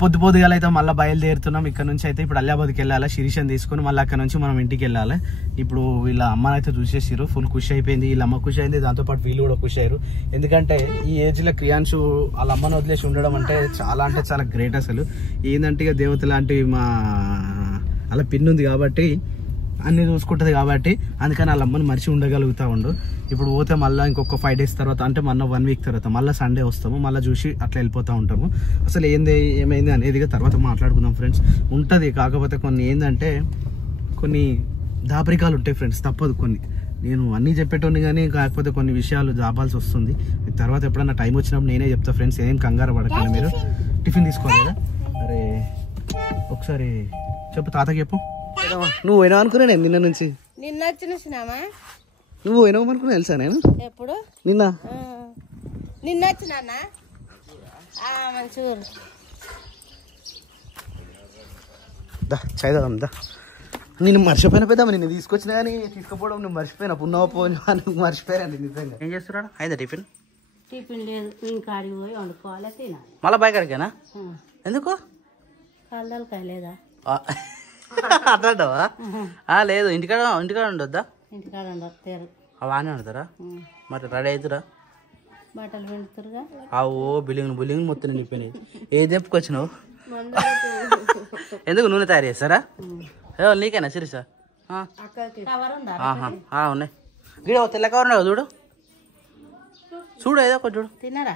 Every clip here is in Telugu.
పొద్దుగాల అయితే మళ్ళీ బయలుదేరుతున్నాం. ఇక్కడ నుంచి అయితే ఇప్పుడు అలియాబాద్కి వెళ్ళాలి, శిరీషని తీసుకుని మళ్ళీ అక్కడ నుంచి మనం ఇంటికి వెళ్ళాలి. ఇప్పుడు వీళ్ళ అమ్మని అయితే చూసేసారు, ఫుల్ ఖుషి అయిపోయింది. వీళ్ళ అమ్మ ఖుషి అయింది, దాంతోపాటు వీళ్ళు కూడా ఖుషి అయ్యారు. ఎందుకంటే ఈ ఏజ్ లో క్రియాన్షు వాళ్ళ అమ్మని వదిలేసి ఉండడం అంటే చాలా గ్రేట్. అసలు ఏంటంటే ఇక దేవత లాంటి మా అలా పిన్ ఉంది కాబట్టి అన్ని చూసుకుంటది కాబట్టి అందుకని వాళ్ళ అమ్మని మరిచి ఉండగలుగుతా ఉండు. ఇప్పుడు పోతే మళ్ళీ ఇంకొక 5 days తర్వాత అంటే మొన్న 1 week తర్వాత మళ్ళీ సండే వస్తాము, మళ్ళీ చూసి అట్లా వెళ్ళిపోతూ ఉంటాము. అసలు ఏమైంది అనేది తర్వాత మాట్లాడుకుందాం ఫ్రెండ్స్. ఉంటుంది కాకపోతే కొన్ని ఏంటంటే కొన్ని దాపరికాలు ఉంటాయి ఫ్రెండ్స్, తప్పదు. కొన్ని నేను అన్నీ చెప్పేటోని కానీ కాకపోతే కొన్ని విషయాలు జాపాల్సి వస్తుంది. తర్వాత ఎప్పుడన్నా టైం వచ్చినప్పుడు నేనే చెప్తా ఫ్రెండ్స్, ఏం కంగారు పడకండి. మీరు టిఫిన్ తీసుకోవాలి కదా. అరే ఒకసారి చెప్పు, తాతకి చెప్పు. నువ్వు పోయినా అనుకున్నా నేను నిన్న నుంచి. నిన్న వచ్చినామా? నువ్వు పోయినావు అనుకున్నా తెలుసా నేను. ఎప్పుడు? నిన్న వచ్చినా మంచిగా చైదాం దా. నేను మర్చిపోయిన పెద్దమ్మ, నిన్ను తీసుకొచ్చినా కానీ తీసుకుపోవడం నువ్వు మర్చిపోయినా. పున్నావు పోయినా మర్చిపోయాను నిజంగా. ఏం చేస్తున్నాడు? అయితే టిఫిన్ లేదు, ఇంకా అడిగి పోయి వండుకోవాలి, తినాలి. మళ్ళీ బైక్ అడిగానా? ఎందుకు? కళ్ళలు కాయలేదా? అట్లాంటావా? లేదు, ఇంటికాడ ఉండొద్దా? ఇంటికాడ ఉండరు. బాగానే ఉంటారా? మరి రెడీ అవుతురా? బట్టలు పెడుతురుగా. ఓ బిల్లింగ్ మొత్తం నిండిపోయినాయి. ఏ తెప్పుకొచ్చినావు? ఎందుకు నూనె తయారు చేస్తారా? నీకేనా సిరిసా? ఉన్నాయి. గిడ తెల్ల కవర్ ఉన్నావు చూడు ఏదో ఒకటి చూడు. తిన్నారా?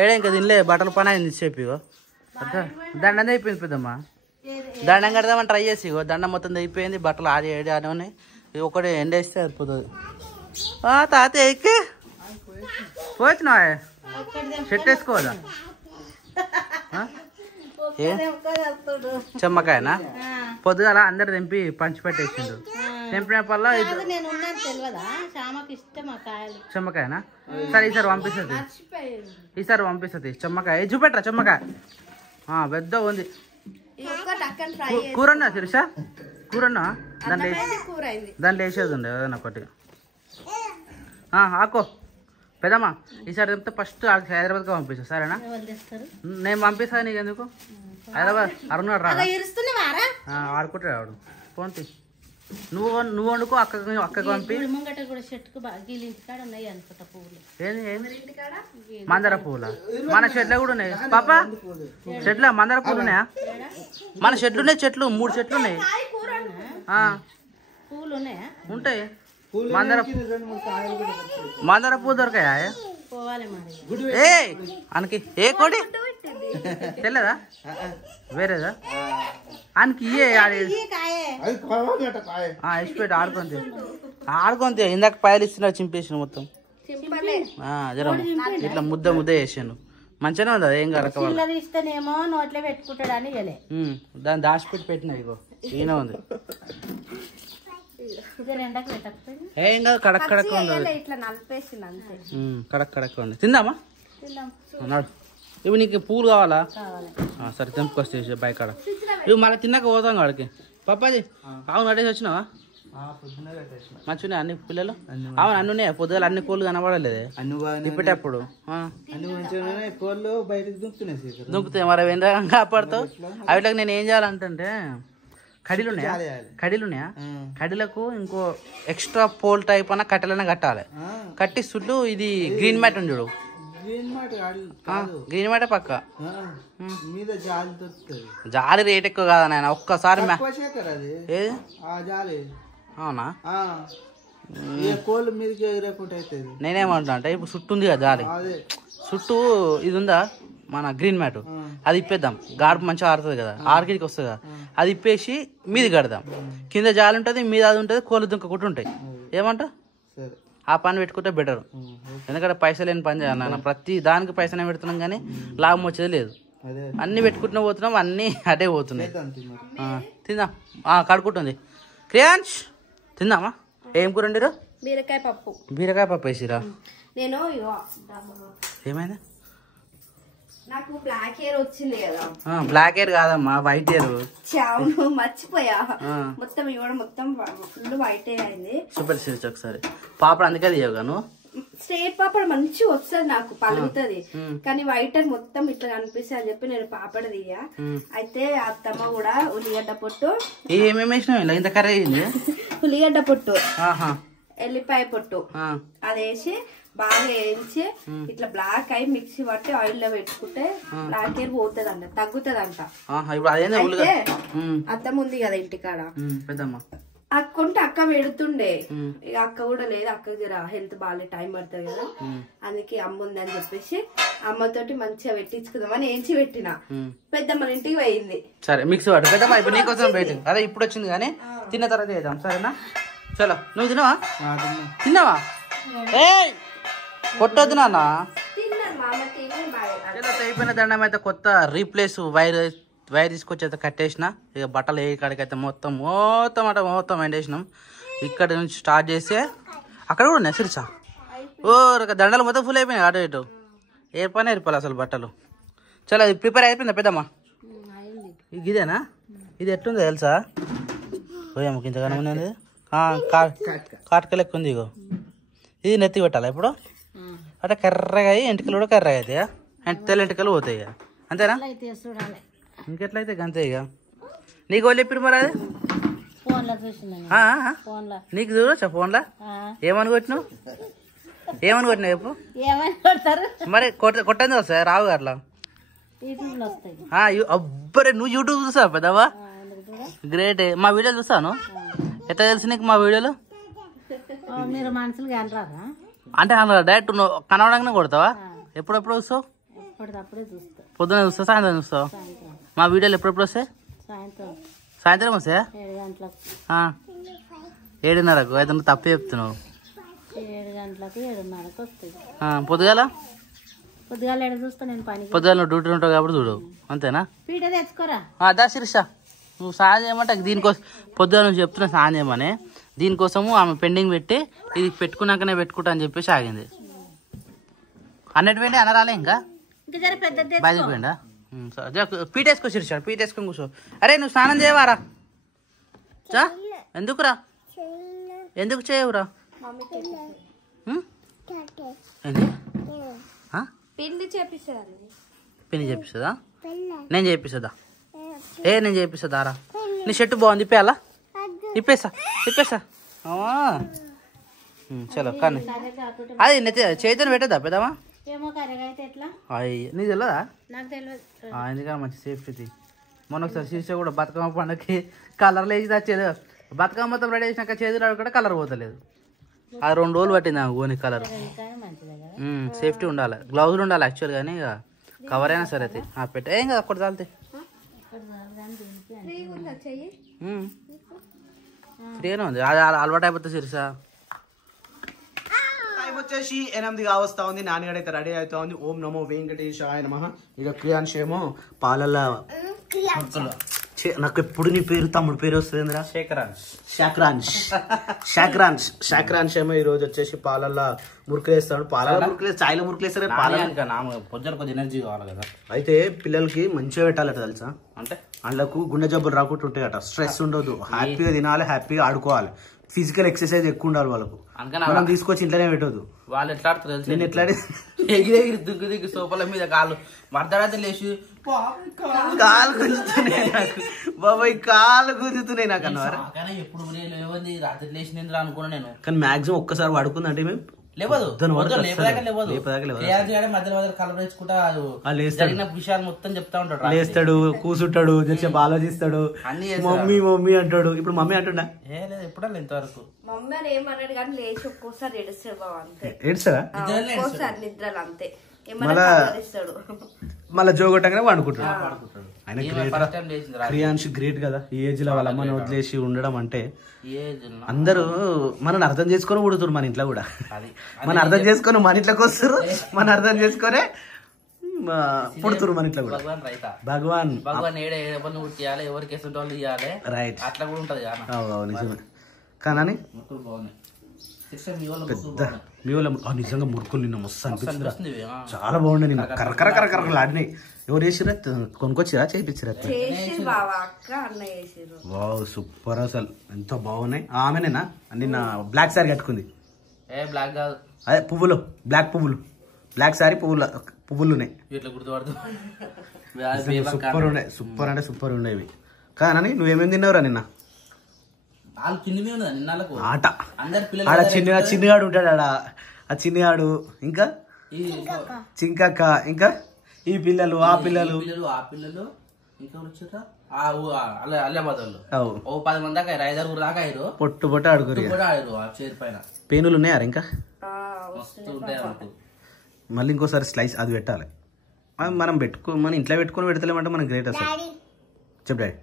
ఏడా ఇంకా తినలే, బట్టలు పని అయింది చెప్పి. దండం అయిపోయింది పెద్దమ్మా. దండం కడదామని ట్రై చేసి దండం మొత్తం అయిపోయింది. బట్టలు ఆడే ఉన్నాయి. ఇది ఒకటి ఎండేస్తే సరిపోతుంది. తాత ఎక్కి పోవచ్చినా షర్ట్ వేసుకోవాలా? చెమ్మకాయనా? పొద్దుగాల అందరు తెంపి పంచి పెట్టేసిండు. తెంపిన పల్ల చెమ్మకాయనా? సరే ఈసారి పంపిస్తుంది చెమ్మకాయ. చూపెట్టరా చెమ్మకాయ పెద్ద ఉంది. కూరన్నా శిరీష? కూరన్నా? దాంట్లో వేసేది ఉండే ఏదైనా ఒకటి. ఆకో పెద్దమ్మా, ఈసారి చెప్తే ఫస్ట్ హైదరాబాద్కి పంపిస్తా, సరేనా? నేను పంపిస్తాను. నీకు ఎందుకు హైదరాబాద్? అరుణాడు రా, ఆడుకుంటాడు ఆడు. పోంతి నువ్వు వండుకో, అక్కకి పంపి. మందార పువ్వులా? మన చెట్లు కూడా ఉన్నాయి పాప. చెట్ల మందార పువ్వులు ఉన్నాయా? మన చెట్లు ఉన్నాయి, 3 చెట్లు ఉన్నాయి. ఉంటాయి. మందార పువ్వు దొరకాయా? అనకి ఏ కోడి తెల్లదా? వేరేదా? ఆయనకి ఇచ్చిపెట్టి ఆడుకొని ఇందాక పాయలు ఇస్తున్నా, చింపేసిన మొత్తం. జరం ఇట్లా ముద్ద చేసాను. మంచిగానే ఉంది, ఏం కలకనేమో నోట్లో పెట్టుకుంటాడని దాన్ని దాచిపెట్టి పెట్టినా. ఇగో ఈయన ఉంది. ఏం కాదు, కడక్ ఉంది. తిందామా? అన్నాడు. ఇవి నీకు పూలు కావాలా? సరే తెంపుకొస్తే బైక్ కాడ. ఇవి మళ్ళీ తిన్నాక పోతాం కాడికి. పప్పాజీ అవును అడేసి వచ్చినావా? మంచిగా అన్ని పిల్లలు? అవును అన్ని ఉన్నాయి. పొద్దుగా అన్ని కోళ్ళు కనబడలేదు ఇప్పటప్పుడు. దుంపుతాయి మరి, ఏం కాపాడుతావు? అవిట్లకి నేను ఏం చేయాలంటే కడీలు ఉన్నాయా? కడీలకు ఇంకో ఎక్స్ట్రా పోల్ టైప్ అన్న కట్టెలన్నా కట్టాలి. కట్టి చుట్టూ ఇది గ్రీన్ మ్యాట్ ఉంది చూడు. గ్రీన్ మ్యాట్ పక్క జాలి రేట్ ఎక్కువ కాదా నాయన? ఒక్కసారి అవునా? నేనేమంటున్నా అంటే ఇప్పుడు చుట్టూ ఉంది కదా జాలి, చుట్టూ ఇది ఉందా మన గ్రీన్ మ్యాట్, అది ఇప్పేద్దాం. గాడుపు మంచిగా ఆడుతుంది కదా, ఆర్కిడికి వస్తుంది కదా, అది ఇప్పేసి మీది కడదాం. కింద జాలి ఉంటుంది, మీద అది ఉంటుంది, కోళ్ళు దుంకకుండా ఉంటాయి. ఏమంటా? ఆ పని పెట్టుకుంటే బెటర్. ఎందుకంటే పైసలు లేని పని చేయాలి నాన్న. ప్రతి దానికి పైసనే పెడుతున్నాం కానీ లాభం వచ్చేది లేదు. అన్ని పెట్టుకుంటున్నా పోతున్నాం, అన్ని అటే పోతున్నాయి. తిందాం. కడుక్కుంటుంది. క్రియాన్స్ తిందామా? ఏం కూర వండిరు? బీరకాయ పప్పు వేసిరా? నేను ఏమైంది? నాకు బ్లాక్ హెయిర్ వచ్చింది కదా. బ్లాక్ హెయిర్ కాదమ్మా, వైట్ హెయిర్. అవును మర్చిపోయా. మొత్తం ఇవ్వడం మొత్తం ఫుల్ వైట్ హెయిర్ అయింది. సూపర్ సిరీస్ ఒకసారి పాపడు అందుకే తీయగాను. స్ట్రేట్ పాపడ్ మంచిగా వస్తుంది నాకు పలుగుతుంది కానీ వైటర్ మొత్తం ఇట్లా కనిపిస్తుంది అని చెప్పి నేను పాపడ తీయ అయితే అత్తమ్మ కూడా ఉల్లిగడ్డ పొట్టు ఏమేమి వేసినావు ఇంత కర్రీ ఉల్లిగడ్డ పొట్టు ఎల్లిపాయ పొట్టు అది వేసి బాగా వేయించి ఇట్లా బ్లాక్ అయి మిక్సీ పట్టి ఆయిల్ లో పెట్టుకుంటే బ్లాక్ హెయిర్ పోతుంది అంట తగ్గుతుంది అంట. అయితే అత్తమ్మ ఉంది కదా ఇంటికాడ అక్కంటే అక్క పెడుతుండే ఇక అక్క కూడా లేదు అక్కకి హెల్త్ బాగాలే టైం పడుతుంది కదా అందుకే అమ్మ ఉందని చెప్పేసి అమ్మతోటి మంచిగా పెట్టించుకుందామని ఏంచి పెట్టిన పెద్దమ్మ ఇంటికి పోయింది. సరే మిక్స్ వాడు పెద్దమ్మ ఇప్పుడు నీకోసం వెయిటింగ్ అదే ఇప్పుడు వచ్చింది కానీ తిన్న తర్వాత చేద్దాం సరేనా. చలో నువ్వు తినవా తిన్నావా కొట్టొద్దు నాన్న. అయిపోయిన దండం అయితే కొత్త రీప్లేస్ వైర్ తీసుకొచ్చి అయితే కట్టేసిన ఇక బట్టలు ఏ కాడికైతే మొత్తం ఎండేసినాం. ఇక్కడ నుంచి స్టార్ట్ చేస్తే అక్కడ కూడా ఉన్నాయి సిరిసా దండలు మొత్తం ఫుల్ అయిపోయినాయి అటు ఇటు ఏ పని ఏర్పాలి అసలు బట్టలు. చలో అది ప్రిపేర్ అయిపోయిందా పెద్దమ్మా ఇదేనా ఇది ఎట్లుందో తెలుసా పోయాము ఇంతగానో ఉంది కాటక లెక్క ఉంది ఇగో ఇది నెత్తి పెట్టాలా ఇప్పుడు అంటే కర్రగా అయ్యి ఎంటికలు కూడా కర్రగా అవుతాయి తెల్ల ఎంటికలు పోతాయి ఇక అంతేనా ఇంకెట్లయితే అంతే ఇక నీకు వాళ్ళు చెప్పారు మరి అది నీకు చూడొచ్చా ఫోన్లో ఏమని కొట్టినావు చెప్పు మరి కొట్టండి వస్తాయి రావు అట్లా అబ్బరే నువ్వు యూట్యూబ్ చూసావు పెద్దవా గ్రేట్ మా వీడియోలు చూస్తాను ఎట్లా తెలుసు నీకు మా వీడియోలు అంటే డైరెక్ట్ నువ్వు కనవడంగానే కొడతావా ఎప్పుడెప్పుడు చూస్తావు పొద్దున చూస్తావు సాయంత్రం చూస్తావు మా వీడియోలు ఎప్పుడెప్పుడు వస్తాయి సాయంత్రం వస్తాయా 7:30కు అయితే నువ్వు తప్పు చెప్తున్నావు 7 గంటలకు 7:30కు వస్తాయి పొద్దుగాల పొద్దుగాల నువ్వు డ్యూటీ ఉంటావు కాబట్టి చూడు అంతేనా తెచ్చుకోరా అదా శిరీష నువ్వు సాయం చేయమంటే దీనికోసం పొద్దుగా నువ్వు చెప్తున్నా సాయం చేయమని దీనికోసము ఆమె పెండింగ్ పెట్టి ఇది పెట్టుకున్నాకనే పెట్టుకుంటా అని చెప్పేసి ఆగింది. అన్నట్టు అనరాలే ఇంకా బయలుపోయిందా పీట వేసుకో శిరీష పీట వేసుకొని కూర్చో. అరే నువ్వు స్నానం చేయవారా ఎందుకురా ఎందుకు చేయవురా పిండి చేపిస్తుందా నేను చేపిస్తుందా నేను చేపిస్తుందా రా నీ షర్టు బాగుంది ఇప్పేయాలా ఇప్పేసా చలో కానీ అది చేతిని పెట్టదా పెద్దమా అయ్యి నీకు తెలియదా ఎందుకని మంచి సేఫ్టీ మొన్న ఒకసారి శీర్ష కూడా బతుకమ్మ పండుగకి కలర్లు వేసి తెచ్చేది బతుకమ్మ మొత్తం రెడీ చేసినాక చేతులు కూడా కలర్ పోతలేదు అది 2 రోజులు పట్టింది నాకు ఓని కలర్. సేఫ్టీ ఉండాలి గ్లౌజులు ఉండాలి యాక్చువల్ కానీ ఇక కవర్ అయినా సరే అయితే పెట్టే ఏం కదా అక్కడ చాలితే ఫ్రీగానే ఉంది అది అలవాటు అయిపోతుంది సిరిసా. టైం వచ్చేసి 8 కావస్తా ఉంది నాన్నగడ అయితే రెడీ అవుతా ఉంది. ఓం నమో వెంకటేశాయ నమః. ఇక క్రియాన్ష్ ఏమో పాలల్లో నాకు ఎప్పుడు నీ పేరు తమ్ముడు పేరు వస్తుంది శాక్రాన్ష్ ఏమో ఈ రోజు వచ్చేసి పాలల్లో మురుకులు వేస్తాడు. పాలల్లో మురుకులు చాయ్లో మురుకులు వేస్తారు పొద్దున కొద్ది ఎనర్జీ కావాలి కదా. అయితే పిల్లలకి మంచిగా పెట్టాలట తెలుసా అంటే అందులోకి గుండె జబ్బులు రాకుండా ఉంటాయట స్ట్రెస్ ఉండదు హ్యాపీగా తినాలి హ్యాపీగా ఆడుకోవాలి ఫిజికల్ ఎక్సర్సైజ్ ఎక్కువ ఉండాలి వాళ్ళకు మనం తీసుకొచ్చి ఇంట్లోనే పెట్టదు. వాళ్ళు ఎట్లా ఆడుతారు నేను ఎట్లా ఎగిరి దిగ్గు సోఫాల మీద కాళ్ళు మర్దడైతే లేచి కాలు గుంజుతున్నాయి నాకు బాబాయ్ కాలు గుంజుతున్నాయి నాకు అన్నవారు ఎప్పుడు రాత్రి లేచి అనుకున్నా నేను కానీ మాక్సిమం ఒక్కసారి పడుకుందంటే మేము లేస్తాడు కూసుంటాడు చెప్పి ఆలోచిస్తాడు మమ్మీ మమ్మీ అంటాడు. ఇప్పుడు మమ్మీ అంటున్నా ఎప్పుడా ఇంతవరకు మళ్ళా జోగొట్టగానే వండుకుంటాడు. ఆయన క్రియాన్ష్ గ్రేట్ కదా ఈ ఏజ్ లో వాళ్ళ అమ్మని వదిలేసి ఉండడం అంటే. అందరూ మనని అర్థం చేసుకొని ఉడుతురు మన ఇంట్లో కూడా మన అర్థం చేసుకొని మన ఇంట్లోకి వస్తారు మన అర్థం చేసుకొని పుడుతురు మన ఇంట్లో కూడా. భగవాన్ రైట్ అట్లా కూడా ఉంటది నిజమే కానీ పెద్ద మీ వాళ్ళ నిజంగా మురుకులు నిన్న మస్తు అనిపిస్తుంది చాలా బాగుండే నిన్న కరకరకరకరలు ఆడినాయి. ఎవరు చేసిరా కొనుక్కొచ్చిరా చేయించిరా వావ్ సూపర్ అసలు ఎంత బాగున్నాయి. ఆమెనేనా నిన్న బ్లాక్ సారీ కట్టుకుంది బ్లాక్ కాదు, అదే పువ్వులు, బ్లాక్ పువ్వులు, బ్లాక్ సారీ పువ్వులు ఉన్నాయి. ఇట్లా గుర్తుపడుతుంది. సూపర్ ఉన్నాయి, సూపర్ అంటే సూపర్ ఉండేవి. కానీ నువ్వేమేమి తిన్నావురా నిన్న? వాళ్ళు కింద మీద ఉన్నదా నిన్నలకు ఆట అందరు పిల్లలు ఆడ చిన్నగాడు ఉంటాడు ఆడ, ఆ చిన్నగాడు, ఇంకా చింకక్క, ఇంకా ఈ పిల్లలు ఆ పిల్లలు ఇంకా వచ్చారా అల్లాబాద్ వాళ్ళు ఓ 10 మంది దాకా 5-6 దాకా అయ్యారు. పొట్టు ఆడుకోరు ఆడారు ఆ చైర్ పైన. పేనులు ఉన్నాయా ఇంకా? మస్తు ఉంటాయి అనుకో. మళ్ళీ ఇంకోసారి స్లైస్ అది పెట్టాలి. మనం మన ఇంట్లో పెట్టుకొని పెడతలేమంటే మనం గ్రేట్ అసలు. చెప్పు డాడీ.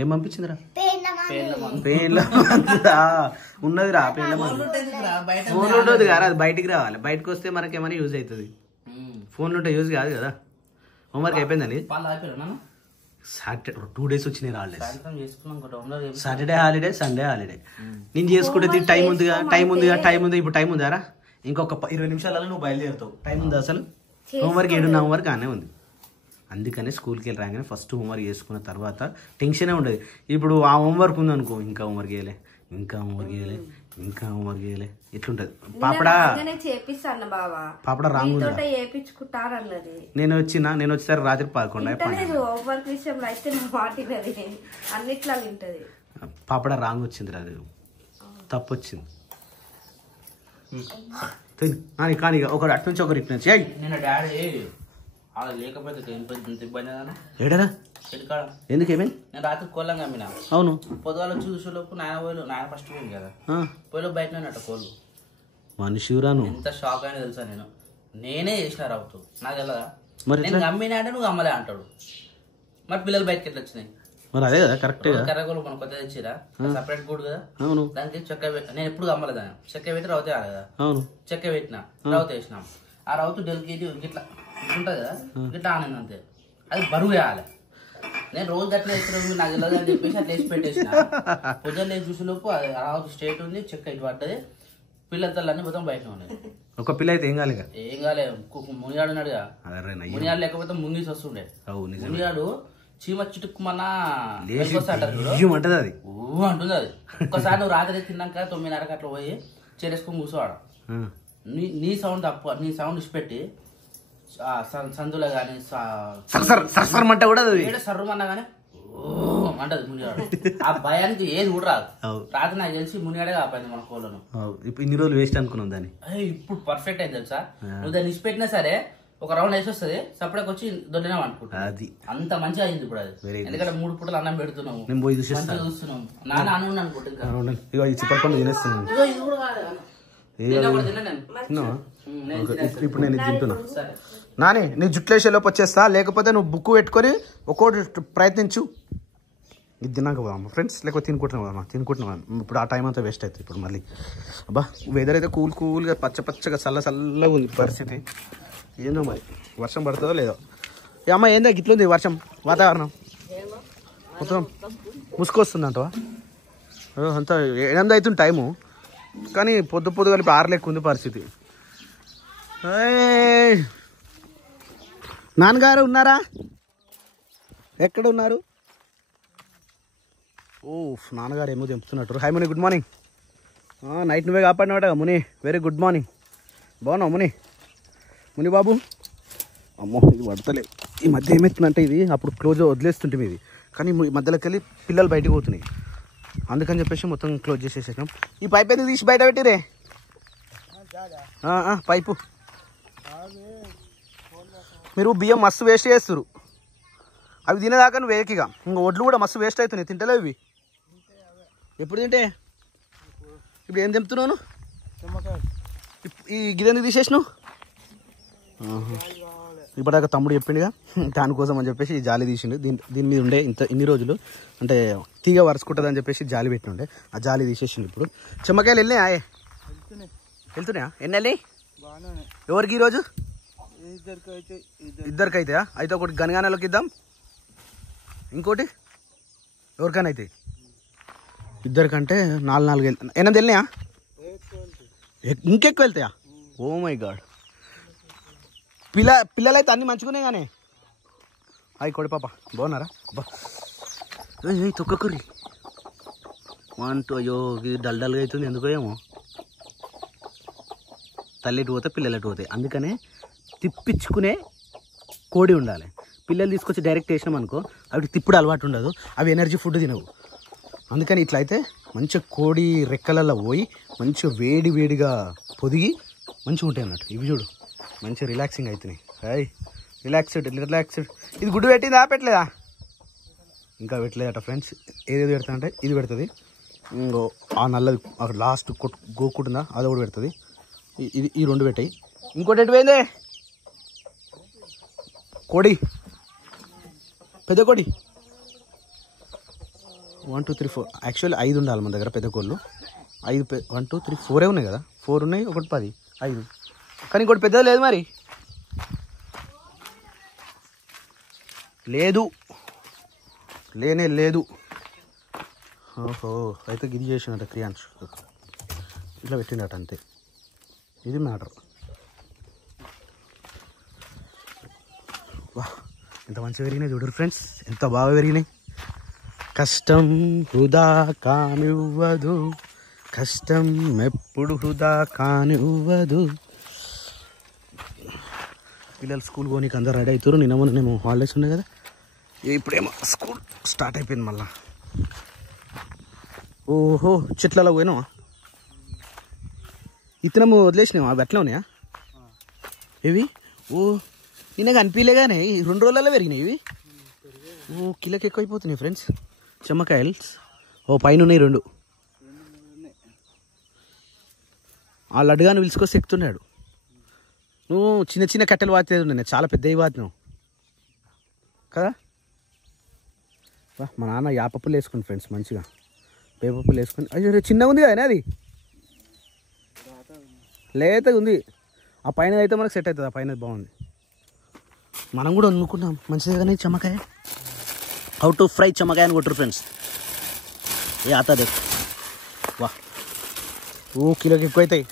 ఏం పంపించిందిరా? పేన్ల ఉన్నదిరా, పేన్ల ఫోన్ ఉండదు కదా, అది బయటికి రావాలి. బయటకు వస్తే మనకేమైనా యూజ్ అవుతుంది. ఫోన్లు ఉంటే యూజ్ కాదు కదా. హోంవర్క్ అయిపోయిందండి. సాటర్డే 2 days వచ్చినాయి holidays. Saturday holiday, Sunday holiday. నేను చేసుకుంటే టైం ఉంది. ఇప్పుడు టైం ఉందారా? ఇంకొక 20 నిమిషాలలో నువ్వు బయలుదేరుతావు. టైం ఉందా అసలు? హోంవర్క్ 7:30 హోంవర్క్ అనే ఉంది. అందుకనే స్కూల్కి వెళ్ళి రాగానే ఫస్ట్ హోంవర్క్ చేసుకున్న తర్వాత టెన్షనే ఉండదు. ఇప్పుడు ఆ హోంవర్క్ ఉందనుకో, ఇంకా హోంవర్క్ చేయలే ఎట్లుంటది? పాపడా రాంగ్ నేను వచ్చేసరికి రాత్రి 11 పాపడా రాంగ్ వచ్చింది, అది తప్పు వచ్చింది. కానీ ఒకరు అటు నుంచి ఒకరు ఇటు నుంచి ఏడరా ఎందుకు ఏమైంది? నేను రాత్రి కోళ్ళం కమ్మిన. అవును, పొద్దుగాల చూసేలోపు నాయన ఫస్ట్ పోయింది కదా, పోయిలో బయట కోళ్ళు మనిషిరా. నువ్వు ఎంత షాక్ అయినా తెలుసా? నేనే చేసిన రావుతూ నాకు ఎలా నేను గమ్మినా అంటే నువ్వు గమ్మలే అంటాడు. మరి పిల్లలు బయటకి ఎట్లా వచ్చినాయి? మరి అదే కదా కరెక్ట్. కర్రగోళ్ళు మన కొత్త తెచ్చిరా, సపరేట్ గూడు కదా. అవును, దానికి చెక్క నేను ఎప్పుడు గమ్మలే దాన్ని చెక్క పెట్టి రౌతే ఆడ కదా. అవును, చెక్క పెట్టినా రౌత వేసినాం. ఆ రౌతు డెలికి ఇట్లా ఉంటుంది కదా, ఇట్లా ఆనందం అంతే. అది బరువు వేయాలి. నేను రోజు అట్లా వేస్తున్నాను నాకు తెలియదు అని చెప్పేసి అట్లా వేసి పెట్టేసిన. పొద్దున్న లేచి చూసేలోపు రావద్దు స్ట్రేట్ ఉంది, చెక్క ఇటు పడ్డది. పిల్లల తల్లి మొత్తం బయట ఉన్నాయి. ఒక పిల్ల అయితే ఏం కాలే మునిగాడు ఉన్నాడుగా. మునిగాడు లేకపోతే ముంగీసి వస్తుండే. మునిగాడు చీమ చిటుక్కుమన్నా అంటది, అది అంటుంది. అది ఒక్కసారి నువ్వు రాత్రి తిన్నాక 9:30 అట్లా పోయి చేరేసుకొని కూర్చోవాడ. నీ సౌండ్ తప్పు, నీ సౌండ్ ఇచ్చిపెట్టి సందులో గానీ సర్రమన్నా గానీ అంటది మునిగాడు. ఆ భయానికి ఏది కూడా రాదు. రాత్రి నాకు తెలిసి మునిగాడే కాపాయింది మన కోళ్ళను. ఇన్ని రోజులు వేస్ట్ అనుకున్నాం దాన్ని. ఇప్పుడు పర్ఫెక్ట్ అయింది తెలుసా. నువ్వు దాన్ని ఇచ్చిపెట్టినా సరే ఒక రౌండ్ వేసి వస్తుంది, సపరేట్ వచ్చి దొడ్డినా అనుకుంటా. అది అంత మంచిగా అయింది ఇప్పుడు. అది ఎందుకంటే 3 పూటలు అన్నం పెడుతున్నాము, చూస్తున్నాం. నాన్న అన్నం అనుకుంటుంది. ఇప్పుడు నేను తింటున్నా. నాని నీ జుట్లేసేలోపు వచ్చేస్తా, లేకపోతే నువ్వు బుక్ పెట్టుకొని ఒక్కోటి ప్రయత్నించు. ఇది తిన్నాక పోదామా ఫ్రెండ్స్, లేకపోతే తినుకుంటున్నాం. ఇప్పుడు ఆ టైం అంతా వేస్ట్ అవుతుంది. ఇప్పుడు మళ్ళీ అబ్బా వెదర్ అయితే కూల్గా పచ్చగా చల్లగా ఉంది పరిస్థితి. ఏందో మరి వర్షం పడుతుందో లేదో. అమ్మ ఏందో గిట్లుంది వర్షం వాతావరణం మొత్తం ముసుకొస్తుంది అంటవా? అంతా 8 అవుతుంది టైము, కానీ పొద్దుగా ఇప్పుడు 6 లెక్క ఉంది పరిస్థితి. నాన్నగారు ఉన్నారా? ఎక్కడ ఉన్నారు? ఓ నాన్నగారు ఏమో తెంపుతున్నట్టు. హాయ్ ముని, గుడ్ మార్నింగ్. నైట్ నువ్వే కాపాడినవాట ముని, వెరీ గుడ్ మార్నింగ్. బాగున్నావు ముని బాబు? అమ్మో ఇది పడతలేదు ఈ మధ్య. ఏమవుతుందంటే ఇది అప్పుడు క్లోజ్ వదిలేస్తుంటే ఇది, కానీ మధ్యలోకి వెళ్ళి పిల్లలు బయటకు పోతున్నాయి. అందుకని చెప్పేసి మొత్తం క్లోజ్ చేసేసాం. ఈ పైప్ అయితే తీసి బయట పెట్టిరే. పైపు మీరు బియ్యం మస్తు వేస్ట్ చేస్తారు. అవి తినేదాకా నువ్వు వేకిగా. ఇంకా ఒడ్లు కూడా మస్తు వేస్ట్ అవుతున్నాయి. తింటలేవు ఇవి. ఎప్పుడు తింటే? ఇప్పుడు ఏం తెంపుతున్నావు? ఈ గిదెందుకు తీసేసినావు? ఇప్పటిదాకా తమ్ముడు చెప్పిండుగా, దానికోసం అని చెప్పేసి ఈ జాలి తీసిండు. దీని మీద ఉండే ఇన్ని రోజులు అంటే తీగ వరుసుకుంటుంది అని చెప్పేసి జాలి పెట్టి ఉండే, ఆ జాలి తీసేసిండు. ఇప్పుడు చెమ్మకాయలు వెళ్ళినాయా? వెళ్తున్నాయా? ఎన్ని వెళ్ళి? ఎవరికి ఈరోజు? ఇద్దరికి అయితే ఒకటి గనగానలోకి ఇద్దాం, ఇంకోటి ఎవరికైనా అయితే. ఇద్దరికంటే 4 వెళ్తాయి. 8 వెళ్ళినాయా? ఇంకెక్కువ వెళ్తాయా? Oh my god. పిల్లలు అయితే అన్ని మంచిగానే కానీ. అయ్యి కొడి పాప బాగున్నారా? తొక్కకుర్రి 1 2 అయ్యో ఇది డల్డల్గా అవుతుంది ఎందుకో ఏమో. తల్లి ఎటు పోతే పిల్లలు ఎటు పోతాయి, అందుకనే తిప్పించుకునే కోడి ఉండాలి. పిల్లలు తీసుకొచ్చి డైరెక్ట్ వేసినాం అనుకో అవి తిప్పుడు అలవాటు ఉండదు, అవి ఎనర్జీ ఫుడ్ తినవు. అందుకని ఇట్లా అయితే మంచిగా కోడి రెక్కలలో పోయి మంచిగా వేడిగా పొదిగి మంచిగా ఉంటాయి అన్నట్టు. ఇవి చూడు మంచిగా రిలాక్సింగ్ అవుతున్నాయి. Hi relaxed. ఇది గుడ్డు పెట్టిందా పెట్టలేదా? ఇంకా పెట్టలేదట ఫ్రెండ్స్. ఏదేది పెడతా అంటే ఇది పెడుతుంది, ఇంకో ఆ నల్లది లాస్ట్ గోకుంటుందా అది కూడా పెడుతుంది. ఇది ఈ 2 పెట్టాయి. ఇంకోటి ఎటు పోయిందే కోడి, పెద్ద కోడి. 1 2 3 4 యాక్చువల్లీ 5 ఉండాలి మన దగ్గర పెద్ద కోళ్ళు. 5 1 2 3 4 ఉన్నాయి కదా, 4 ఉన్నాయి, ఒకటి 10 5. కానీ ఇంకోటి పెద్దది లేదు మరి, లేదు. ఓహో అయితే గిది చేసినట్ట క్రియాన్స్ ఇట్లా పెట్టినట్టు అంతే. ఇది మ్యాటర్. వా ఎంత మంచిగా పెరిగినాయి చూడరు ఫ్రెండ్స్, ఎంత బాగా పెరిగినాయి. కష్టం హృదా కానివ్వదు, కష్టం ఎప్పుడు హృదా కానివ్వదు. పిల్లలు స్కూల్ పోనీకి అందరు రెడీ అవుతారు. నిన్న మొన్ననేమో హాలిడేస్ ఉన్నాయి కదా, ఇప్పుడేమో స్కూల్ స్టార్ట్ అయిపోయింది మళ్ళా. ఓహో చెట్లలో పోయినావా? ఇతనము వదిలేసినావా? అవి ఎట్లా ఉన్నాయా ఇవి? ఓ నిన్న కనిపించలేగానే 2 రోజులలో పెరిగినాయి ఇవి. ఓ కిలోకి ఎక్కువైపోతున్నాయి ఫ్రెండ్స్ చెమ్మకాయలు. ఓ పైన ఉన్నాయి 2. ఆ లడ్డుగాను పిలుచుకొస్తే ఎక్కుతున్నాడు. నువ్వు చిన్న కట్టెలు వాతేది ఉన్నాయి, చాలా పెద్దవి వాతినావు కదా. మా నాన్న యాపప్పులు వేసుకుని ఫ్రెండ్స్ మంచిగా పేపప్పులు వేసుకొని. అయ్యో చిన్నగా ఉంది కదా అది, లేతగా ఉంది. ఆ పైన అయితే మనకు సెట్ అవుతుంది, ఆ పైన బాగుంది. మనం కూడా అనుకుంటాం మంచిది కానీ చెమ్మకాయ. హౌ టు ఫ్రై చెమ్మకాయ అని కొట్టరు ఫ్రెండ్స్. ఏ ఆతా దేఖ్ వా ఓ కిలోకి ఎక్కువ అవుతాయి.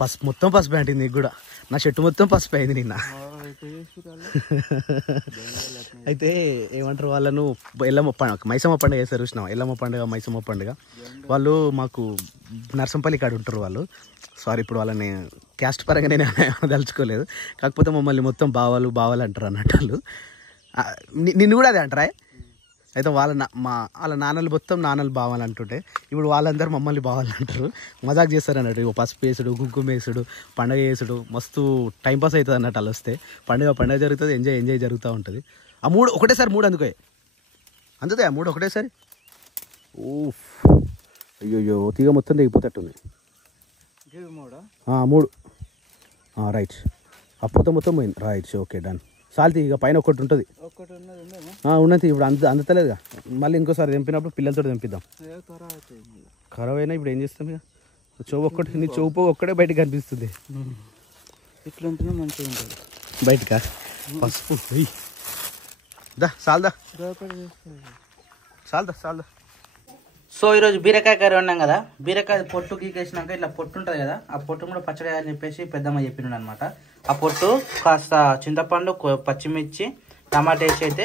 పసుపు మొత్తం పసుపు అంటుంది నీకు కూడా. నా చెట్టు మొత్తం పసుపు అయింది నిన్న. అయితే ఏమంటారు వాళ్ళను ఎల్లమ్మ పండుగ మైసమ్మ పండుగ చేస్తారు చూసినావా? ఎల్లమ్మ పండుగ మైసమ్మ పండుగ వాళ్ళు మాకు నర్సంపల్లి కాడ ఉంటారు వాళ్ళు. సారీ ఇప్పుడు వాళ్ళని క్యాస్ట్ పరంగా నేను తలుచుకోలేదు, కాకపోతే మమ్మల్ని మొత్తం బావాలు అంటారు అన్నట్టు వాళ్ళు. నిన్ను కూడా అదే అంటారా? అయితే వాళ్ళ నాన్నలు మొత్తం నాన్నలు బావాలి అంటుంటే ఇప్పుడు వాళ్ళందరూ మమ్మల్ని బావాలి అంటారు. మజాక్ చేస్తారు అన్నట్టు. ఇక పసుపు వేసుడు, కుంకుమ వేసుడు, పండుగ చేసుడు మస్తు టైంపాస్ అవుతుంది అన్నట్టు. వాళ్ళు వస్తే పండుగ జరుగుతుంది, ఎంజాయ్ జరుగుతూ ఉంటుంది. ఆ 3 ఒకటేసారి 3 అందుకే అందుతాయి. ఆ 3 ఒకటేసారి. ఓ అయ్యో తీగ మొత్తం దిగిపోతట్టుంది. 3 రైట్. ఆ పూత మొత్తం పోయింది. Right okay done. సాల్తీ ఇక పైన ఒకటి ఉంటుంది ఉన్నది. ఇప్పుడు అందుతలేదుగా, మళ్ళీ ఇంకోసారి తెంపినప్పుడు పిల్లలతో తెంపిద్దాం. ఖరాబ్ అయినా ఇప్పుడు ఏం చేస్తాం ఇక. నీ చెవు ఒక్కడే బయటకు కనిపిస్తుంది. ఇట్లా మంచిగా ఉంటుంది బయటకా. పసుపు దా సాల్దా. సో ఈరోజు బీరకాయ కర్రీ ఉన్నాం కదా, బీరకాయ పొట్టు గీకేసినాక ఇట్లా పొట్టు ఉంటుంది కదా, ఆ పొట్టు కూడా పచ్చడి అని చెప్పేసి పెద్దమ్మ చెప్పినాడు అనమాట. ఆ పొట్టు కాస్త చింతపండు, పచ్చిమిర్చి, టమాటా వేసి అయితే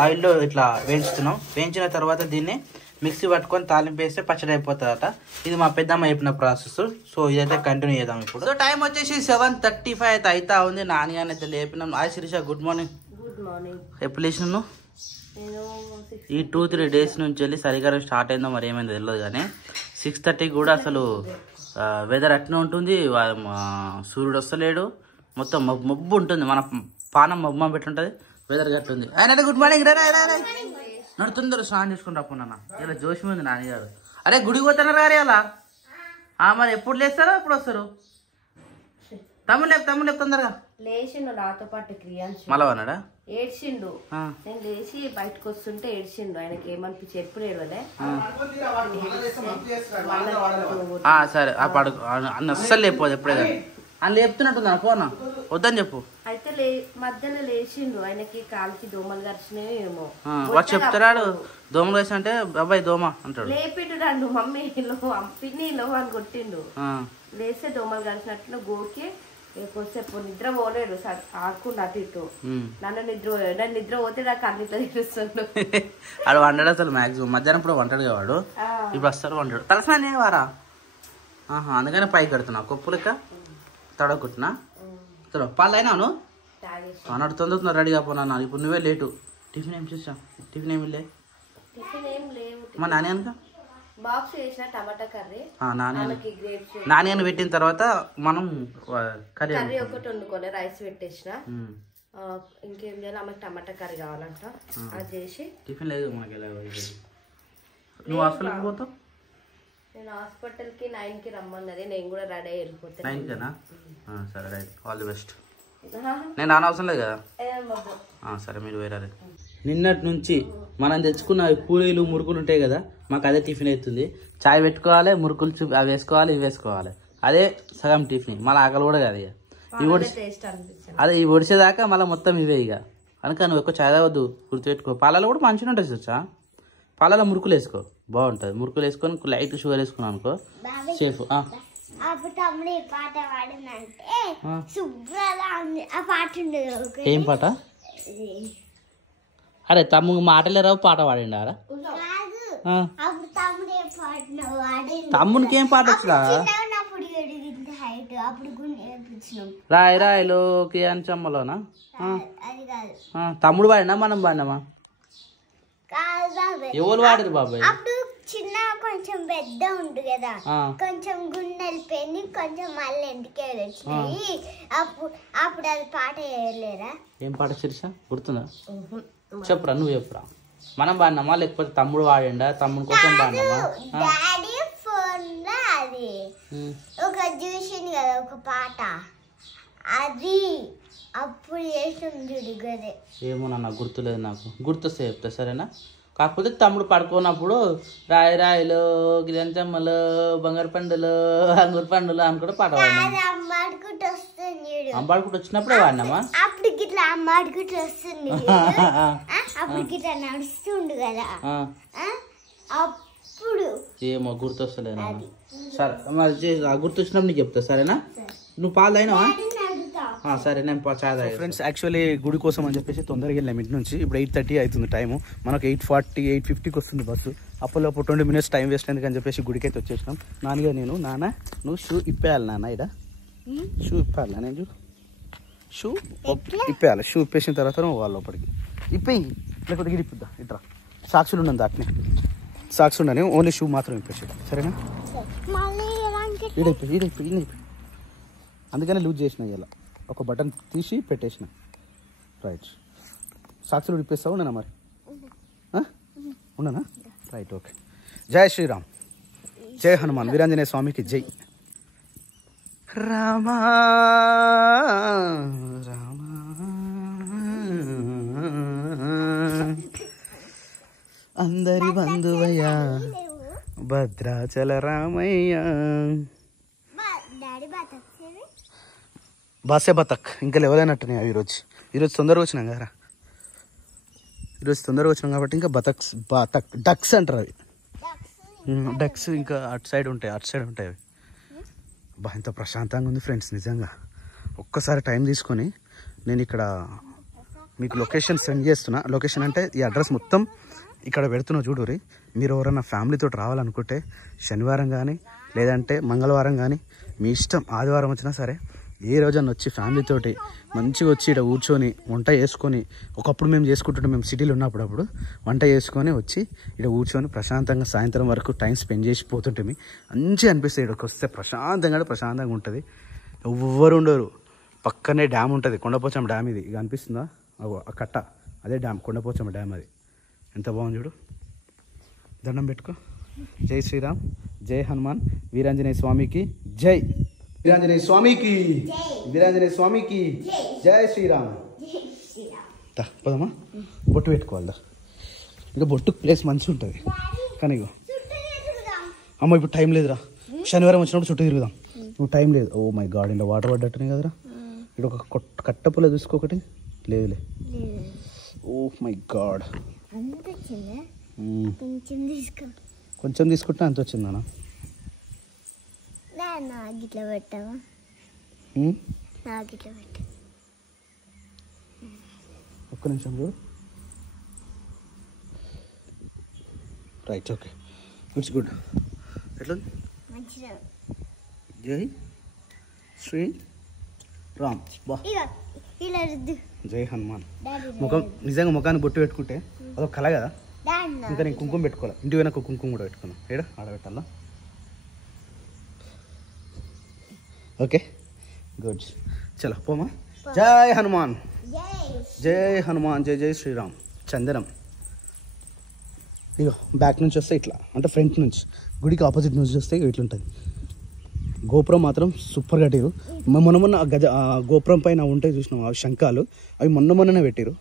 ఆయిల్లో ఇట్లా వేయించుతున్నాం. వేయించిన తర్వాత దీన్ని మిక్సీ పట్టుకొని తాలింపు వేస్తే పచ్చడి అయిపోతుందట. ఇది మా పెద్దమ్మ చెప్పిన ప్రాసెస్. సో ఇదైతే కంటిన్యూ చేద్దాం ఇప్పుడు. సో టైం వచ్చేసి 7:35 అయితే అవుతా ఉంది. నాని అని అయితే లేపినాం. Hi Sirisha, good morning. ఎప్పుడు లేచినాను? ఈ 2-3 డేస్ నుంచి వెళ్ళి చలికాలం స్టార్ట్ అయిందో మరి ఏమైందో తెలియదు కానీ 6:30 కూడా అసలు వెదర్ అట్నే ఉంటుంది. సూర్యుడు వస్తలేడు, మొత్తం మబ్బు ఉంటుంది. మన పానం మబ్బు పెట్టుంటుంది, వెదర్ గట్టుంది. ఆయన గుడ్ మార్నింగ్. నడుతుందరు స్నానం చేసుకుని రాకున్నా. ఇలా జోషి ఉంది నాన్నగారు. అరే గుడికి పోతున్నారు గారు అలా. మరి ఎప్పుడు లేస్తారో ఎప్పుడు వస్తారు? తమ్ముడు తొందరగా లేచిండు నాతో పాటు క్రియాన్స్. మళ్ళా అన్నాడా? ఏడ్చిండు. నేను లేచి బయటకు వస్తుంటే ఏడ్చిండు. ఆయనకి ఏమనిపించి ఎప్పుడు ఏడవలే. సరే ఆ పడుకు అన్న అస్సలు లేకపోదు ఎప్పుడే కానీ అని లేపుతున్నట్టుంది. ఫోన్ వద్దని చెప్పు. అయితే మధ్యలో లేచిండు. ఆయనకి కాలికి దోమలు గరిచినాయో ఏమో. వాడు చెప్తాడు దోమలు వేసి అంటే అబ్బాయి దోమ అంటాడు. లేపిండు రండు మమ్మీ పిన్నిలో అని కొట్టిండు. లేస్తే దోమలు గడిచినట్లు గోకి కొద్దిసేపు నిద్ర పోలేడు సార్ ఆడుకుండా అటు ఇటు నన్ను నిద్ర పోతే నాకు అన్నిట్లో తెలుస్తుండు ఆడు వండాడు అసలు మ్యాక్సిమం మధ్యాహ్నం ఇప్పుడు వంటాడు వాడు ఇప్పుడు వస్తాడు వంటాడు తలస్నానం వారా అందుకనే పైకి కడుతున్నా కొప్పు లెక్క తడగొట్టునా పాలు అయినాను అన్నాడు తొందరగా రెడీగా పోనా ఇప్పుడు నువ్వే లేటు టిఫిన్ ఏం చేసా టిఫిన్ ఏమి లే మా నాని అనుక బాక్స్ చేసిన టమాటా కర్రీ నాని పెట్టిన తర్వాత మనం కర్రీ ఒకటి వండుకోలే రైస్ పెట్టేసిన ఇంకేం చేయాలి ఆమెకు టమాటా కర్రీ కావాలంట అది చేసి టిఫిన్ లేదు మాకు నువ్వు హాస్పిటల్కి పోతావు నేను హాస్పిటల్కి 9కి రమ్మన్నది నేను కూడా రెడీ అయ్యి వెళ్ళిపోతాను 9కేనా సరే రైట్ ఆల్ ది బెస్ట్ నేను రానవసరం లేదు కదా సరే మీరు వేరే నిన్నటి నుంచి మనం తెచ్చుకున్న పూరీలు మురుకులు ఉంటాయి కదా మాకు అదే టిఫిన్ అవుతుంది చాయ్ పెట్టుకోవాలి మురుకులు అవి వేసుకోవాలి ఇవి వేసుకోవాలి అదే సగం టిఫిన్ మళ్ళీ ఆకలి కూడా కాదు ఇక అదే ఇవి ఒడిచేదాకా మళ్ళీ మొత్తం ఇవే ఇక కనుక నువ్వు ఎక్కువ చాయ్ తాగొద్దు గుర్తుపెట్టుకో పాలలో కూడా మంచిగా ఉంటుంది చూసా పాలలో మురుకులు వేసుకో బాగుంటుంది మురుకులు వేసుకొని లైట్ షుగర్ వేసుకున్నావు అనుకో సేఫ్ ఏం పాట అరే తమ్ముడు మాటలే రావు పాట పాడిండారా తమ్మునికి ఏం పాట వచ్చా రాయి రాయిలోకి అని చెమ్మలోనా తమ్ముడు పాడినా మనం పాడినామా ఎవరు వాడరు బాబాయ్ చిన్న కొంచెం పెద్ద ఉంది కదా కొంచెం గుండెలు పెని కొంచెం మళ్ళీ ఎందుకే వచ్చినాయి అప్పుడు అది పాట వేయలేరా ఏం పాట శిరీష గుర్తుందా చెప్పురా నువ్వు చెప్పురా మనం పాడినామా లేకపోతే తమ్ముడు వాడిండా తమ్ముడు కోసం పాడినామా డాడీ ఫోన్ లో అది ఒక చూసింది కదా ఒక పాట అది అప్పుడు చేసాం చూడు గదే ఏమో నాకు గుర్తులేదు నాకు గుర్తొస్తే చెప్తా సరేనా కాకపోతే తమ్ముడు పడుకున్నప్పుడు రాయి రాయిలో గిరంచమ్మలు బంగారు పండులు అంగూరు పండులు అని కూడా పాట పాడినా అంబాడుకుంటూ వచ్చినప్పుడే వాడినామా అప్పుడు గిట్లా అమ్మాడుకుంటూ వస్తుంది అప్పుడు గిట్లా నడుస్తుండు కదా అప్పుడు ఏమో గుర్తొస్తలేదు సరే మరి గుర్తొచ్చినప్పుడు నీకు చెప్తా సరేనా నువ్వు పాలు అయినావా సరే నేను ఫ్రెండ్స్ యాక్చువల్లీ గుడి కోసం అని చెప్పేసి తొందరగా వెళ్ళాము ఇంటి నుంచి ఇప్పుడు 8:30 అవుతుంది టైము మనకు 8:40 8:50కి వస్తుంది బస్సు అప్పటిలోపు 20 minutes టైం వేస్ట్ అయింది అని చెప్పేసి గుడికి అయితే వచ్చేసినాం నాన్నగా నేను నాన్న నువ్వు షూ ఇప్పేయాలి నాన్న ఇక్కడ షూ ఇప్పేయాలి నేను చూడు షూ ఇప్పేయాలి షూ ఇప్పేసిన తర్వాత నువ్వు వాళ్ళ లోపలికి ఇప్పేయి లేకపోతే గిడి ఇప్పుద్దా ఇట్రా సాక్షులు ఉండను దాటిని సాక్స్ ఉండని ఓన్లీ షూ మాత్రం ఇప్పేసి సరేనా ఈడైపోయి అందుకనే లూజ్ చేసిన ఇలా ఒక బటన్ తీసి పెట్టేసిన రైట్ సాక్షులు ఇప్పేస్తావు ఉండనా మరి ఉండనా రైట్ ఓకే జై శ్రీరామ్ జై హనుమాన్ వీరాంజనేయ స్వామికి జై రామా రామా అందరి బంధువయ్యా భద్రాచల రామయ్య బాసే బతక్ ఇంకా లేవలేనట్టున్నాయి అవి ఈరోజు తొందరగా వచ్చినాం కదా ఈరోజు తొందరగా వచ్చినాం కాబట్టి ఇంకా బతక్ డక్స్ అంటారు అవి డక్స్ ఇంకా అటు సైడ్ ఉంటాయి అవి బా ఎంత ప్రశాంతంగా ఉంది ఫ్రెండ్స్ నిజంగా ఒక్కసారి టైం తీసుకొని నేను ఇక్కడ మీకు లొకేషన్ సెండ్ చేస్తున్నా లొకేషన్ అంటే ఈ అడ్రస్ మొత్తం ఇక్కడ పెడుతున్నా చూడురి మీరు ఎవరైనా ఫ్యామిలీతో రావాలనుకుంటే శనివారం కానీ లేదంటే మంగళవారం కానీ మీ ఇష్టం ఆదివారం వచ్చినా సరే ఏ రోజన్నా వచ్చి ఫ్యామిలీతోటి మంచిగా వచ్చి ఇక్కడ కూర్చొని వంట చేసుకొని ఒకప్పుడు మేము చేసుకుంటుంటే మేము సిటీలో ఉన్నప్పుడు అప్పుడు వంట చేసుకొని వచ్చి ఇక్కడ కూర్చొని ప్రశాంతంగా సాయంత్రం వరకు టైం స్పెండ్ చేసి పోతుంటే మంచిగా అనిపిస్తుంది ఇక్కడికి వస్తే ప్రశాంతంగా ఉంటుంది ఎవ్వరు ఉండరు పక్కనే డ్యామ్ ఉంటుంది కొండపోచమ్మ డ్యామ్ ఇది ఇక అనిపిస్తుందా ఆ కట్ట అదే డ్యామ్ కొండపోచమ్మ డ్యామ్ అది ఎంత బాగుంది చూడు దండం పెట్టుకో జై శ్రీరామ్ జై హనుమాన్ వీరాంజనేయ స్వామికి జై వీరాంజనేయ స్వామికి జై శ్రీరామ్ పదమ్మా బొట్టు పెట్టుకోవాలా ఇంకా బొట్టు ప్లేస్ మంచిగా ఉంటుంది కానీ ఇగో అమ్మ ఇప్పుడు టైం లేదురా శనివారం వచ్చినప్పుడు చుట్టూ తిరుగుదాం ఇప్పుడు టైం లేదు ఓ మై గాడ్ ఇంట్లో వాటర్ పడ్డట్టునే కదరా ఇక్కడ ఒక కట్టపుల్ల చూసుకోకటి లేదులే ఓ మై గాడ్ కొంచెం తీసుకుంటే అంత వచ్చిందనా నాకు ఇట్లా పెట్టు. ఒక్క నిమిషం చూడు. Right, okay, it's good. ఎట్లా మంచిగా జై శ్రీ రామ్. బా, ఇక ఇలా రుద్దు. జై హనుమాన్. డాడీ ముఖం నిజంగా ముఖాన్ని బొట్టు పెట్టుకుంటే అదొక కళ కదా. డాడీ ఇంకా నేను కుంకుమ పెట్టుకోవాలి. ఇంటికి పోయినాక కుంకుమ కూడా పెట్టుకున్నాను. ఏడా ఆడబెట్టాలా? Okay, good. చలో పోమా. జై హనుమాన్, జై జై హనుమాన్, జై జై శ్రీరామ్. చందనం ఇగో బ్యాక్ నుంచి వస్తే ఇట్లా, అంటే ఫ్రంట్ నుంచి గుడికి ఆపోజిట్ నుంచి వస్తే ఇట్లుంటుంది. గోపురం మాత్రం సూపర్ కట్టిరు. మొన్న ఆ గోపురం పైన ఉంటాయి చూసినాం ఆ శంఖాలు, అవి మొన్ననే పెట్టిరు.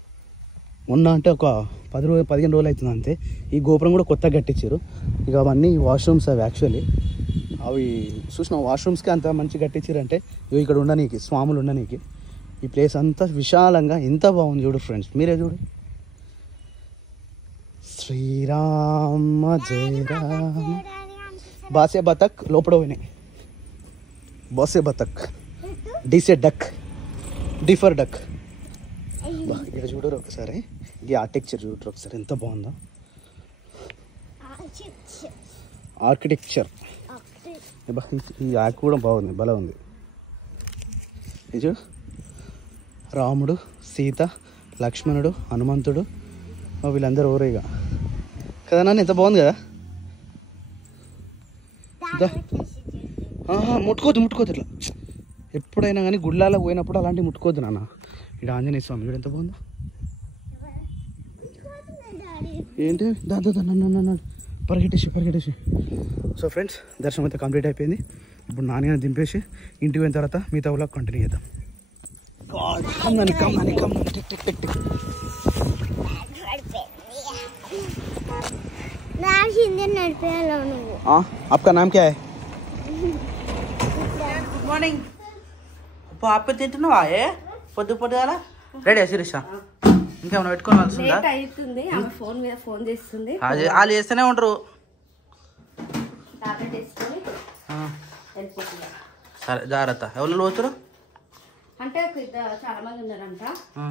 మొన్న అంటే ఒక 15 రోజులు అవుతుంది అంతే. ఈ గోపురం కూడా కొత్తగా కట్టించారు. ఇక అవన్నీ వాష్రూమ్స్ అవి యాక్చువల్లీ అవి చూసినాం. వాష్రూమ్స్కి అంత మంచి కట్టించారు అంటే ఇక్కడ ఉండనీకి, స్వాములు ఉండనీకి. ఈ ప్లేస్ అంతా విశాలంగా ఎంత బాగుంది చూడు ఫ్రెండ్స్, మీరే చూడు. శ్రీరామ జయ రామ. బాసే బతక్ లోపల పోయినాయి. బాసే బతక్, డీసే డక్, డిఫర్ డక్. ఇక్కడ చూడరు ఒకసారి, ఈ ఆర్కిటెక్చర్ చూడరు ఒకసారి ఎంత బాగుందో. ఆర్కిటెక్చర్ ఈ ఆర్క్ కూడా బాగుంది, భలే ఉంది. ఇది రాముడు, సీత, లక్ష్మణుడు, హనుమంతుడు, వీళ్ళందరూ ఓరేగా కదా నాన్న. ఎంత బాగుంది కదా. ముట్టుకోవద్దు ఇట్లా. ఎప్పుడైనా కానీ గుళ్ళాలకు పోయినప్పుడు అలాంటివి ముట్టుకోవద్దు నాన్న. ఇక్కడ ఆంజనేయ స్వామి చూడు ఎంత బాగుందో. ఏంటి నన్ను పరిగెట్టేసి. సో ఫ్రెండ్స్, దర్శనం అయితే కంప్లీట్ అయిపోయింది. ఇప్పుడు నాన్న దింపేసి ఇంటికి పోయిన తర్వాత మిగతా వ్లాగ్ కంటిన్యూ చేద్దాం. నడిపేయాలో నువ్వు. आपका नाम क्या है? Good morning. పాప తింటున్నావా? పొద్దుగాల రెడీ శిరీష? ఇంకేమైనా పెట్టుకోవాల్సిందా? అవుతుంది, ఆమె ఫోన్ మీద ఫోన్ చేస్తుంది. వాళ్ళు చేస్తూనే ఉంటారు. టాబ్లెట్ వేసుకొని వెళ్ళిపోతుంది. సరే జాగ్రత్త. ఎవరు పోతారు అంటే చాలా మంది ఉన్నారంట.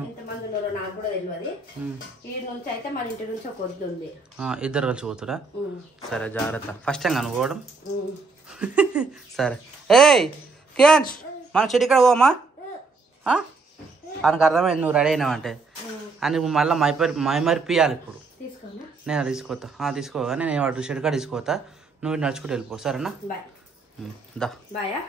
ఎంతమంది ఉన్నారో నాకు కూడా తెలియదు. ఈ నుంచి అయితే మన ఇంటి నుంచి ఒక వద్దు ఉంది. ఇద్దరు కలిసి పోతురా? సరే జాగ్రత్త. ఫస్ట్ టైం నువ్వు పోవడం? సరే. ఏయ్ కియాన్స్, మనం చెట్టు ఇక్కడ పోమా? ఆయనకు అర్థమైంది నువ్వు రెడీ అయినావంటే. అని మళ్ళీ మైమరిపియాలి ఇప్పుడు. నేను తీసుకోతా. తీసుకోగానే నేను వాడు షెడ్ కాడ తీసుకోతా, నువ్వు నడుచుకుంటూ వెళ్ళిపో. సరేనా? దా బాయా.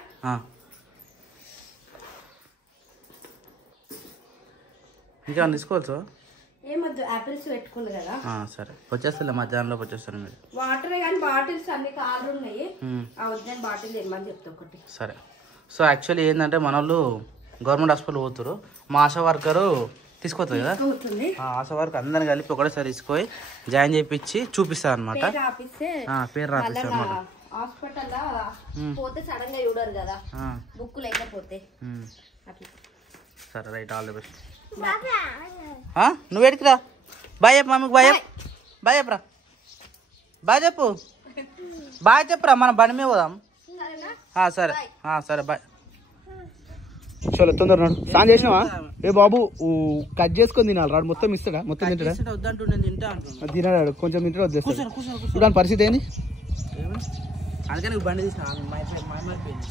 ఇంకేమన్నా తీసుకోవచ్చు? ఏమొద్దు, ఆపిల్స్ పెట్టుకుంది కదా. సరే వచ్చేస్తా, మధ్యాహ్నంలోకి వచ్చేస్తాను. మీరు వాటర్ కానీ బాటిల్స్ అన్ని కార్లు ఉన్నాయి. ఆ వద్దని బాటిల్ తెమ్మని చెప్తా ఒకటి. సరే. సో యాక్చువల్లీ ఏంటంటే మన వాళ్ళు గవర్నమెంట్ హాస్పిటల్ పోతారు. మా ఆశా వర్కరు తీసుకుపోతుంది కదా, ఆశా వర్కర్ అందరిని కలిపి ఒకటేసారి తీసుకొని జాయిన్ చేయించి చూపిస్తారు అనమాట. పేరు రాపిస్తారు అనమాట. హాస్పిటల్ పోతే సడన్ గా చూడరు కదా, బుక్ లేకపోతే అట్లా. సరే రైట్, ఆల్ ది బెస్ట్. నువ్వు ఎడికిరా? బాయ్ చెప్పు మమ్మీకి. బాయ్ చెప్పరా. బాయ్ చెప్పురా, మనం బండి మీద పోదాం. సరే సరే బాయ్. చలో తొందర నడు. స్నానం చేసినావా? ఏ బాబు కట్ చేసుకొని తినాలి. రాడు మొత్తం ఇస్తాడా? మొత్తం తింటాడా? తినడాడు, కొంచెం తింటాడు వదిలేస్తాడు. దాని పరిస్థితి ఏంది?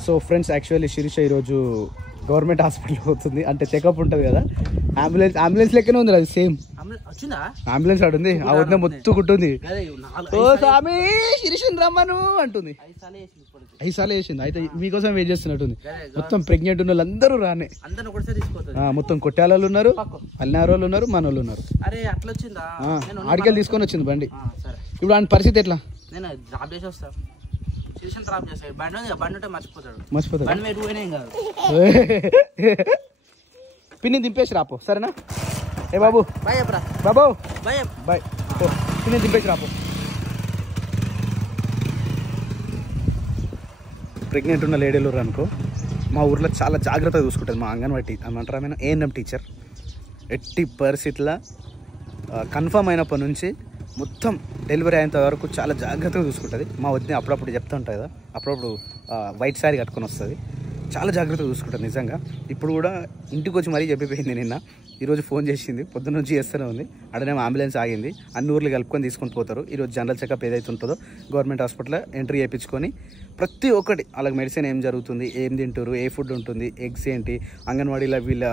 సో ఫ్రెండ్స్, యాక్చువల్లీ శిరీష ఈరోజు గవర్నమెంట్ హాస్పిటల్ పోతుంది. అంటే చెకప్ ఉంటుంది కదా, అంబులెన్స్ లెక్కనే ఉంది అది. సేమ్ అంబులెన్స్ ఆడుంది. ఆ వద్ద మొత్తుకుంటుంది, ఓ స్వామి శిరీషని రమ్మను అంటుంది. 5 సార్లు వేసింది. అయితే మీకోసం వెయిట్ చేస్తున్నట్టుంది. మొత్తం ప్రెగ్నెంట్ ఉన్న వాళ్ళందరూ రానే, మొత్తం కొట్టాలలో ఉన్నారు, అల్లినారు వాళ్ళు ఉన్నారు, మన వాళ్ళు ఉన్నారు. ఆడికెళ్ళి తీసుకొని వచ్చింది బండి. ఇప్పుడు ఆయన పరిస్థితి ఎట్లా? మర్చిపోతాడు. పిన్ని దింపేసి రాపో. సరేనా? ఏ బాబు బాబు బాయ్. పిన్ని దింపేసి రాపో. ప్రెగ్నెంట్ ఉన్న లేడీలు అనుకో, మా ఊర్లో చాలా జాగ్రత్తగా చూసుకుంటుంది మా అంగన్వాడీ ఏమంటారు ఆమె ఏఎన్ఎం టీచర్. ఎట్టి పరిస్థితుల్లో కన్ఫర్మ్ అయినప్పటి నుంచి మొత్తం డెలివరీ అయ్యేంత వరకు చాలా జాగ్రత్తగా చూసుకుంటుంది. మా వదిన అప్పుడప్పుడు చెప్తూ ఉంటుంది కదా, అప్పుడప్పుడు వైట్ శారీ కట్టుకొని వస్తుంది. చాలా జాగ్రత్తగా చూసుకుంటారు నిజంగా. ఇప్పుడు కూడా ఇంటికి వచ్చి మరీ చెప్పిపోయింది నిన్న. ఈరోజు ఫోన్ చేసింది, పొద్దున్న నుంచి చేస్తూనే ఉంది. అక్కడనేమో అంబులెన్స్ ఆగింది, అన్ని ఊర్లు కలుపుకొని తీసుకొని పోతారు. ఈరోజు జనరల్ చెకప్ ఏదైతే ఉంటుందో గవర్నమెంట్ హాస్పిటల్లో ఎంట్రీ చేయించుకొని ప్రతి ఒక్కటి వాళ్ళకి మెడిసిన్ ఏం జరుగుతుంది, ఏం తింటారు, ఏ ఫుడ్ ఉంటుంది, ఎగ్స్ ఏంటి, అంగన్వాడీలో వీళ్ళ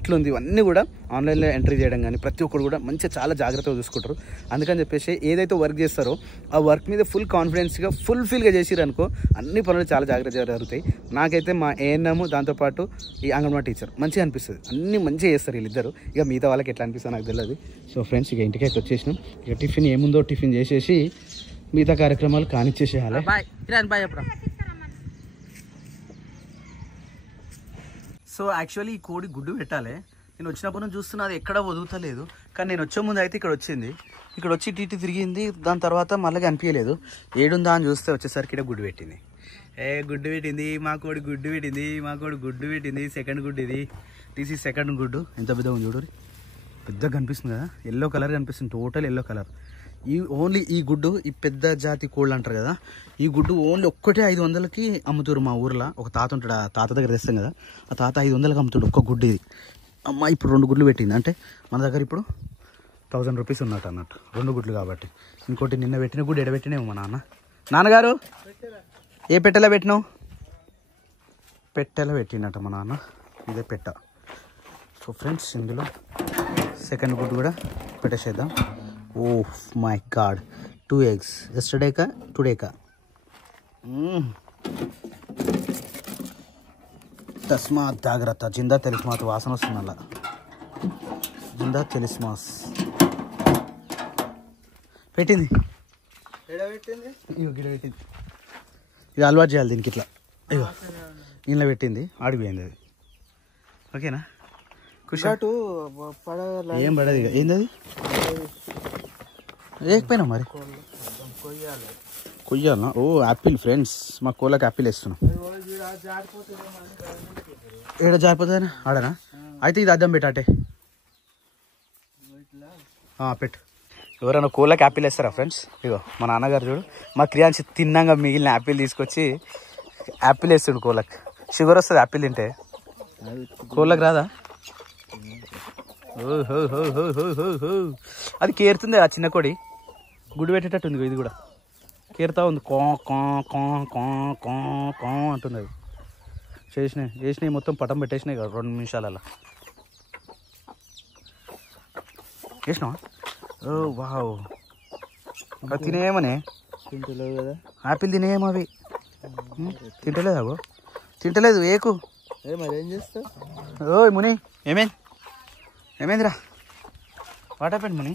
ఎట్లుంది, ఇవన్నీ కూడా ఆన్లైన్లో ఎంట్రీ చేయడం కానీ ప్రతి ఒక్కరు కూడా మంచిగా చాలా జాగ్రత్తగా చూసుకుంటారు. అందుకని చెప్పేసి ఏదైతే వర్క్ చేస్తారో ఆ వర్క్ మీద ఫుల్ కాన్ఫిడెన్స్గా ఫుల్ఫిల్గా చేసిరనుకో అన్ని పనులు చాలా జాగ్రత్తగా జరుగుతాయి. నాకైతే మా ఏఎన్ఎం దాంతోపాటు ఈ అంగన్వాడీ టీచర్ మంచిగా అనిపిస్తుంది. అన్నీ మంచిగా చేస్తారు వీళ్ళిద్దరు. ఇక మిగతా వాళ్ళకి ఎట్లా అనిపిస్తుంది నాకు తెలియదు. సో ఫ్రెండ్స్, ఇక ఇంటికైతే వచ్చేసినాం. ఇక టిఫిన్ ఏముందో టిఫిన్ చేసేసి మిగతా కార్యక్రమాలు కానిచ్చేసేయాలి. సో యాక్చువల్లీ ఈ కోడి గుడ్డు పెట్టాలి. నేను వచ్చినప్పుడు నుంచి చూస్తున్నా అది ఎక్కడ వదులుతలేదు. కానీ నేను వచ్చే ముందు అయితే ఇక్కడ వచ్చింది. ఇక్కడ వచ్చి టీటీ తిరిగింది. దాని తర్వాత మళ్ళీ అనిపించలేదు. ఏడుందా అని చూస్తే వచ్చేసరికి ఇక్కడ గుడ్డు పెట్టింది. గుడ్డు పెట్టింది మా కోడి, గుడ్డు పెట్టింది మా కోడి, గుడ్డు పెట్టింది. సెకండ్ గుడ్డు ఇది. దిస్ ఈజ్ సెకండ్ గుడ్డు. ఎంత పెద్దగా ఉంది చూడు, పెద్దగా కనిపిస్తుంది కదా, ఎల్లో కలర్ కనిపిస్తుంది, టోటల్ ఎల్లో కలర్. ఓన్లీ ఈ గుడ్డు, ఈ పెద్ద జాతి కోళ్ళు అంటారు కదా, ఈ గుడ్డు ఓన్లీ ఒక్కటే 500కి అమ్ముతారు మా ఊర్లో. ఒక తాత ఉంటాడు, ఆ తాత దగ్గర తెస్తాం కదా, ఆ తాత 500కి అమ్ముతాడు ఒక్క గుడ్డు. ఇది అమ్మ ఇప్పుడు 2 గుడ్లు పెట్టింది. అంటే మన దగ్గర ఇప్పుడు 1000 రూపీస్ ఉన్నట్టు అన్నట్టు 2 గుడ్లు కాబట్టి. ఇంకోటి నిన్న పెట్టిన గుడ్డు ఎడబెట్టినేమో మా నాన్నగారు. ఏ పెట్టెలా పెట్టినావు? పెట్టెలా పెట్టినట్ట మా నాన్న. ఇదే పెట్ట. సో ఫ్రెండ్స్, ఇందులో సెకండ్ గుడ్డు కూడా పెట్టేసేద్దాం. Oh my God, 2 eggs. ఎస్టర్డేకా టుడేకా. తస్మాత్ జాగ్రత్త, జిందా తెలిస్మాత్ వాసన వస్తుంది అలా. జిందా తెలిస్మాస్ పెట్టింది. ఇగో గిడ పెట్టింది. ఇది అలవాటు చేయాలి దీనికి. ఇట్లా ఇగో ఇంట్లో పెట్టింది, ఆడిపోయింది అది. ఓకేనా? కుషాటు ఏం పడదు. ఇక ఏంది అది లేకపోయినా మరి కొయ్యాలనా? ఓ యాపిల్ ఫ్రెండ్స్, మా కోళ్ళకి యాపిల్ వేస్తున్నాం. ఏడ జారిపోతుందా? ఆడనా? అయితే ఇది అద్దం పెట్టాటే పెట్టు. ఎవరైనా కోళ్ళకి యాపిల్ వేస్తారా ఫ్రెండ్స్? ఇగో మా నాన్నగారు చూడు, మా క్రియాంశి తిన్నాక మిగిలిన యాపిల్ తీసుకొచ్చి యాపిల్ వేస్తాడు కోళ్ళకి. షుగర్ వస్తుంది యాపిల్ తింటే, కోళ్ళకి రాదా? అది కేరుతుంది ఆ చిన్న కోడి, గుడి పెట్టేటట్టు ఉంది. ఇది కూడా కేరుతా ఉంది, కా కా కా కా కా కా అంటుంది. అది చేసినాయి మొత్తం పటం పెట్టేసినాయి కదా 2 నిమిషాలలో. చేసినావా? ఓ వావ్, అది తినేమనే తింటలేవు కదా, యాపిల్ తినేమో అవి. తింటలేదు అగో, తింటలేదు. ఏకు మరి ఏం చేస్తావు? ఓ ముని, ఏమైందిరా? What happened Muni?